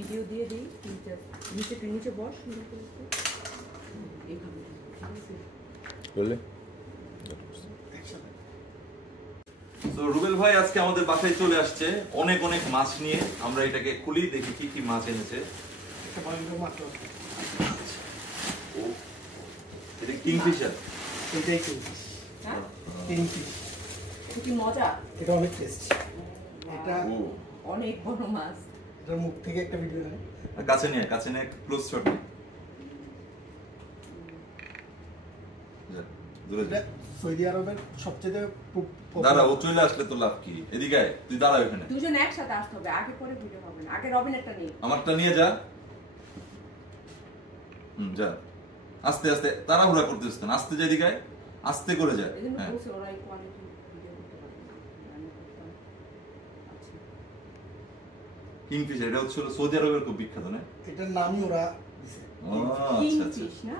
Video দিয়ে দিই নিচে বস বললে তো রুবেল ভাই আজকে আমাদের বাসায় চলে আসছে অনেক অনেক মাছ নিয়ে। আমরা এটাকে খুলি দেখি কি কি মাছ এনেছে। এটা কিংফিশার। এটাই কিংফিশ। কিংফিশ কি মজা, এটা অনেক টেস্টি। এটা অনেক বড় মাছ। এটার মুখ থেকে একটা ভিডিও নেই, কাছে নিয়ে ক্লোজ শট নিয়ে। সৌদি আরবের সবচেয়ে দাঁড়া, ও চলে আসলে তো লাভ কি? এদিকে আয়, তুই দাঁড়া ওখানে। দুজন একসাথে আসতে হবে, আগে পরে ভিডিও হবে না। আগে রবিন একটা নিয়ে, আমারটা নিয়ে যা। যা আস্তে আস্তে, তাড়াহুড়া করতেছিস না, আস্তে যা, এদিকে আয়, আস্তে করে যা। হ্যাঁ কিংফিশার, এটা হচ্ছে সৌদি আরবের খুব বিখ্যাত না? এটার নামই ওরা দিছে কিংফিশ না?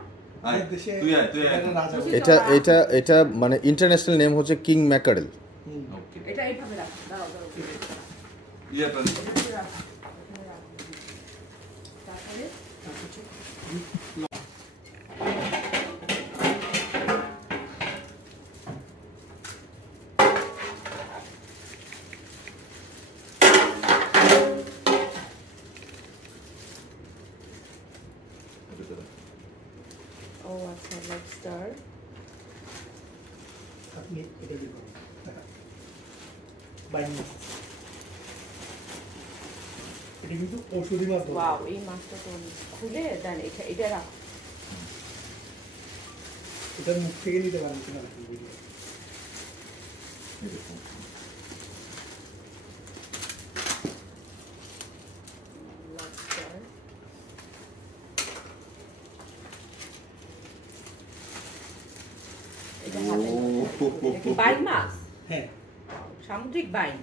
এটা এটা এটা মানে ইন্টারন্যাশনাল নেম হচ্ছে কিং ম্যাকারেল। এটা এইভাবে রাখ, দাও দাও ইয়াটা তারপরে ও আচ্ছা, লেটস স্টার্ট। আপনি এটা দিব বাইনি, এটা কিন্তু ঔষধি মাছ। ওয়াও, এই মাছটা তো খুলে দেন, এটা রাখ। এটা মুখ থেকে নিতে পারেন কিনা ভিডিও। বাইন মাছ? হ্যাঁ, সামুদ্রিক বাইন।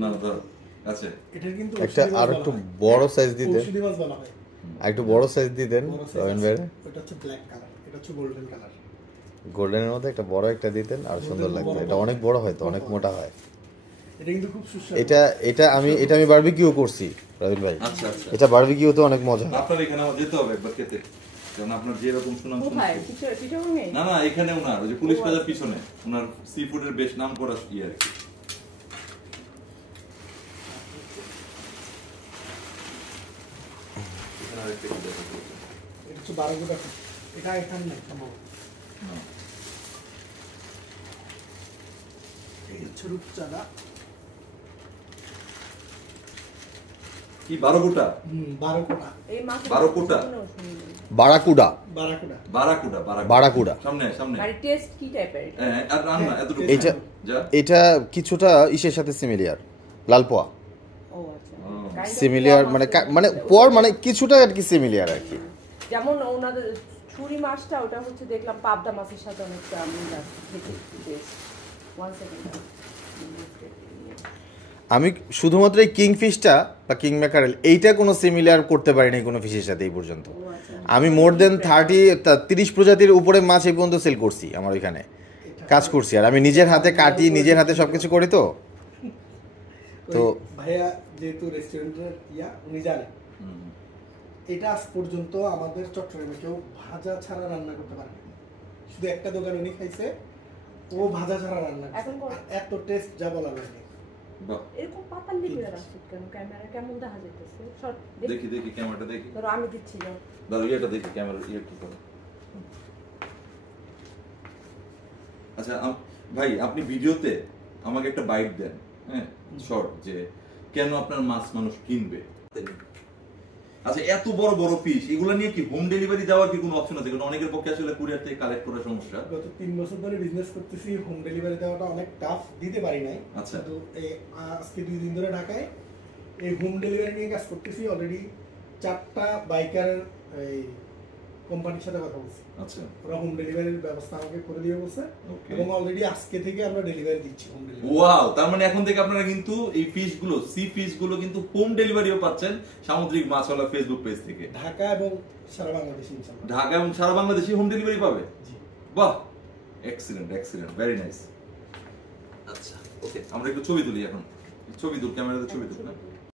না ধর আছে। এটা কিন্তু একটা আর একটু বড় সাইজ দিতেন, ঔষধি মাছ বলা হয়। আর একটু বড় সাইজ দিতেন রবিন ভাই। এটা হচ্ছে ব্ল্যাক কালার, এটা হচ্ছে গোল্ডেন কালার। গোল্ডেনের মধ্যে একটা বড় একটা দিতেন আর সুন্দর লাগতো। এটা অনেক বড় হয় তো, অনেক মোটা হয়। এটা কিন্তু খুব সুস্বাদু। এটা আমি বারবিকিউ করছি রবিন ভাই। আচ্ছা আচ্ছা, এটা বারবিকিউতে অনেক মজা হয়। আপনার এখানে আমার যেতে হবে একবার খেতে, কারণ আপনার যে রকম সুনাম কোথায়? শুনছি। চিটাগংয়ে? না না, এখানে ওনার ওই যে পুলিশ বাজার পিছনে ওনার সি ফুডের বেশ নাম করা ইয়ে আর কি। এটা হচ্ছে 12 গোটা fish। এটা এখানে নাই সম্ভব। এই হচ্ছে রূপচাঁদা। কি 12 গোটা? 12 কোটা। এই মাছ 12 কোটা? বারাকুডা। বারাকুডা। বারাকুডা। সামনে সামনে। মানে টেস্ট কি টাইপের? হ্যাঁ, আর রান্না এতটুকু। এটা যা। এটা কিছুটা ইসের সাথে সিমিলিয়ার, লালপোয়া। ও আচ্ছা, সিমিলিয়ার মানে পর মানে কিছুটা আর কি সিমিলিয়ার আর কি। যেমন ওনাদের ছুরি মাছটা, ওটা হচ্ছে দেখলাম পাবদা মাছের সাথে অনেকটা মিল আছে। ওয়ান সেকেন্ড, আমি শুধুমাত্র এই কিংফিশটা বা কিং ম্যাকারেল এইটা কোনো সিমিলার করতে পারিনি কোনো ফিশের সাথে এই পর্যন্ত। আমি মোর দেন 30 প্রজাতির উপরে মাছ এই পর্যন্ত সেল করছি আমার ওইখানে কাজ করছি। আর আমি নিজের হাতে কাটি, নিজের হাতে সবকিছু করি। তো ভাইয়া যেহেতু রেস্টুরেন্টের উনি জানেন, এটা আজ পর্যন্ত আমাদের চট্টগ্রামে কেউ ভাজা ছাড়া রান্না করতে পারে না। শুধু একটা দোকান উনি খাইছে, ও ভাজা ছাড়া রান্না করছে, এত টেস্ট যা বলা যায় না। এরকম পাতাল লিখে রাখছি কেন? ক্যামেরা কেমন দেখা যাইতেছে? দেখি দেখি ক্যামেরাটা দেখি। ধরো আমি দিচ্ছি না, দাও এটা দেখি ক্যামেরা ইয়ে কি করে। আচ্ছা ভাই, আপনি ভিডিওতে আমাকে একটা বাইট দেন, হ্যাঁ শর্ট, যে কেন আপনার মাছ মানুষ কিনবে। আচ্ছা, এত বড় বড় ফিশ এগুলো নিয়ে কি হোম ডেলিভারি দেওয়ার কি কোনো অপশন আছে? কারণ অনেকের পক্ষে আসলে কুরিয়ার থেকে কালেক্ট করার সমস্যা। গত 3 বছর ধরে বিজনেস করতেছি, হোম ডেলিভারি দেওয়াটা অনেক টাফ, দিতে পারি নাই। আচ্ছা, তো আজকে 2 দিন ধরে ঢাকায় এই হোম ডেলিভারি নিয়ে কাজ করতেছি। অলরেডি 4টা বাইকার এই কোম্পানির সাথে কথা বলছি। আচ্ছা, ওরা হোম ডেলিভারির ব্যবস্থা আমাকে করে দিয়ে বলছে, এবং অলরেডি আজকে থেকে আমরা ডেলিভারি দিচ্ছি হোম ডেলিভারি। ওয়াও, তার মানে এখন থেকে আপনারা কিন্তু এই ফিশ গুলো, সি ফিশ গুলো কিন্তু হোম ডেলিভারিও পাচ্ছেন সামুদ্রিক মাছওয়ালা ফেসবুক পেজ থেকে। ঢাকা এবং সারা বাংলাদেশে ইনশাআল্লাহ। ঢাকা এবং সারা বাংলাদেশে হোম ডেলিভারি পাবে। জি, বাহ, এক্সিলেন্ট এক্সিলেন্ট, ভেরি নাইস। আচ্ছা ওকে, আমরা একটু ছবি তুলি এখন। ছবি তুল, ক্যামেরাতে ছবি তুল।